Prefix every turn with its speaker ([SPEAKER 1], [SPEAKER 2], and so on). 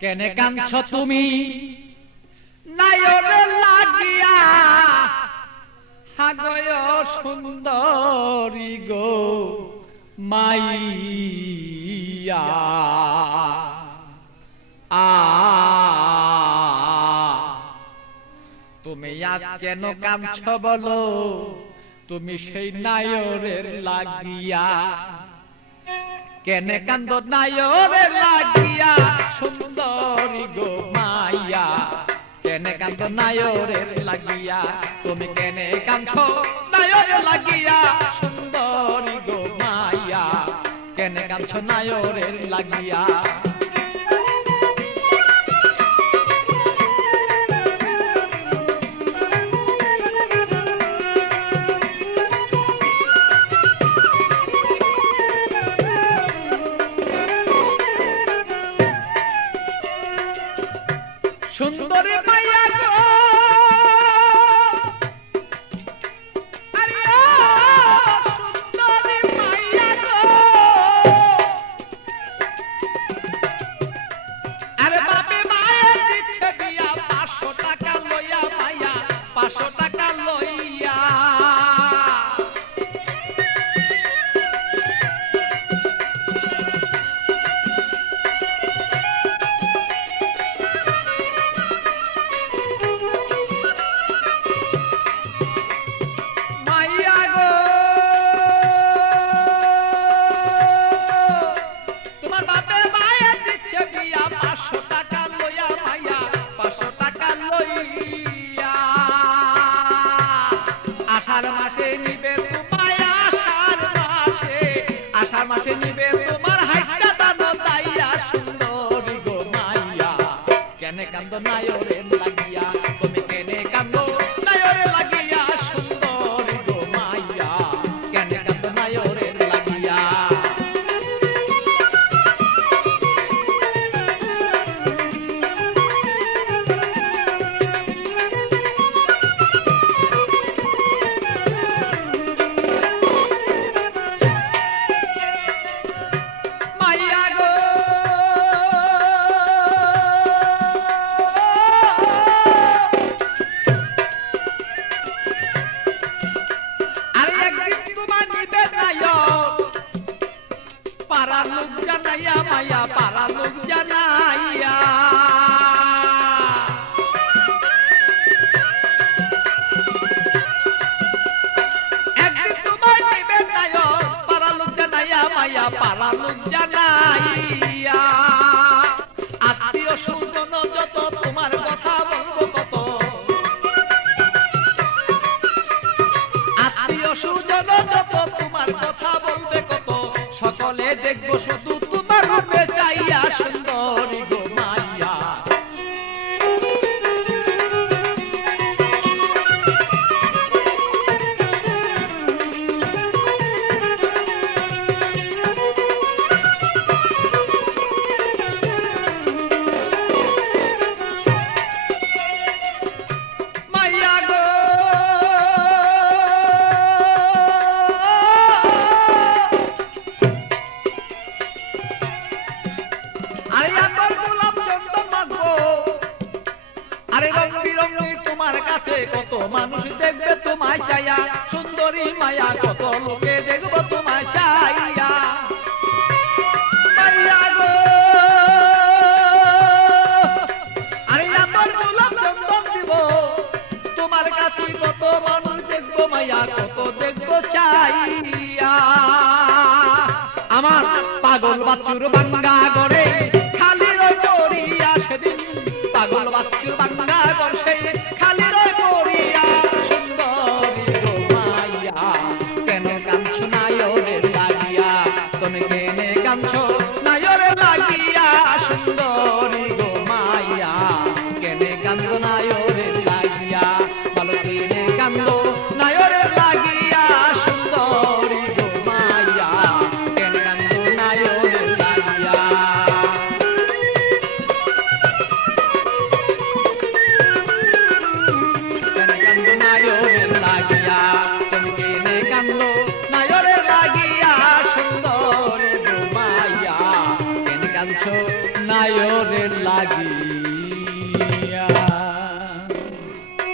[SPEAKER 1] কেনে কাঁদছ তুমি? নায়রে লাগিয়া হাগয় সুন্দরী গো মাইয়া। আ তুমি আজ কেন কাঁদছ বলো? তুমি সেই নায়রের লাগিয়া। কেনে কান্দ নায়রে লাগিয়া? সুন্দরী গো মাইয়া। কেনে কান্দ নায়রে লাগিয়া? তুমি কেনে কাঁদছ নায়রে লাগিয়া? সুন্দরী গো মাইয়া, কেনে কাঁদছ নায়রে লাগিয়া? পাড়া লোক জানাইয়া মায়া পাড়া লোক জানাইয়া। একদিন তোমার নিবে নায়ক পাড়া লোক জানাইয়া মায়া পাড়া লোক জানাইয়া। সকলে দেখব শুধু আরে তোমার কাছে, কত মানুষ দেখবে তোমায় চাইয়া সুন্দরী মায়া, কত লোকে দেখব তোমায় চাইয়া। আমার পাগল বাচ্চুর বাঙ্গা গড়ে খালি সেদিন। পাগল বাচ্চুর তুমি কেনে কাঁদছ। নায়রে লাগিয়া সুন্দরী গো মাইয়া। কেনে কান্দ নায়রে লাগিয়া? বলো কেনে কান্দ সুন্দর গো মাইয়া কেনে কাঁদছ নায়রে লাগি।